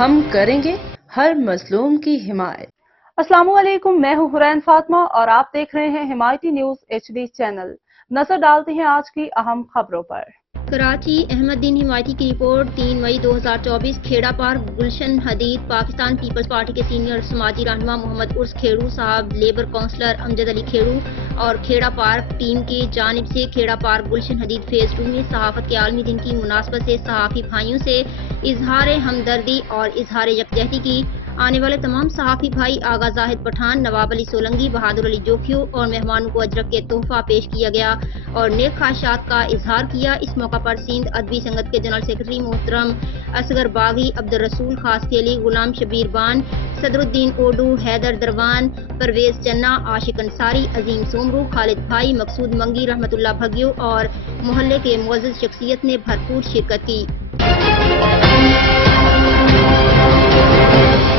ہم کریں گے ہر مظلوم کی حمایت۔ السلام علیکم، میں ہوں حرین فاطمہ اور آپ دیکھ رہے ہیں حمایتی نیوز HD چینل۔ نظر ڈالتے ہیں آج کی اہم خبروں پر۔ کراچی، احمد دین حمایتی کی رپورٹ۔ 3 مئی 2024 کھیڑا پارک گلشن حدید۔ پاکستان پیپلز پارٹی کے سینئر سماجی رہنما محمد عرس کھیڑو صاحب، لیبر کونسلر امجد علی کھیڑو اور کھیڑا پارک ٹیم کی جانب سے کھیڑا پارک گلشن حدید فیز 2 میں صحافت کے عالمی دن کی مناسبت سے صحافی بھائیوں سے اظہار ہمدردی اور اظہار یکجہتی کی۔ آنے والے تمام صحافی بھائی آغا زاہد پٹھان، نواب علی سولنگی، بہادر علی جوکھیو اور مہمانوں کو اجرک کے تحفہ پیش کیا گیا اور نیک خواہشات کا اظہار کیا۔ اس موقع پر سندھ ادبی سنگت کے جنرل سیکرٹری محترم اصغر باغی، عبدالرسول خاص کیلی، غلام شبیر بان، صدر الدین اوڈو، حیدر دروان، پرویز چنا، عاشق انصاری، عظیم سومرو، خالد بھائی، مقصود منگی، رحمت اللہ بھگیو اور محلے کے معزز شخصیت نے بھرپور شرکت کی۔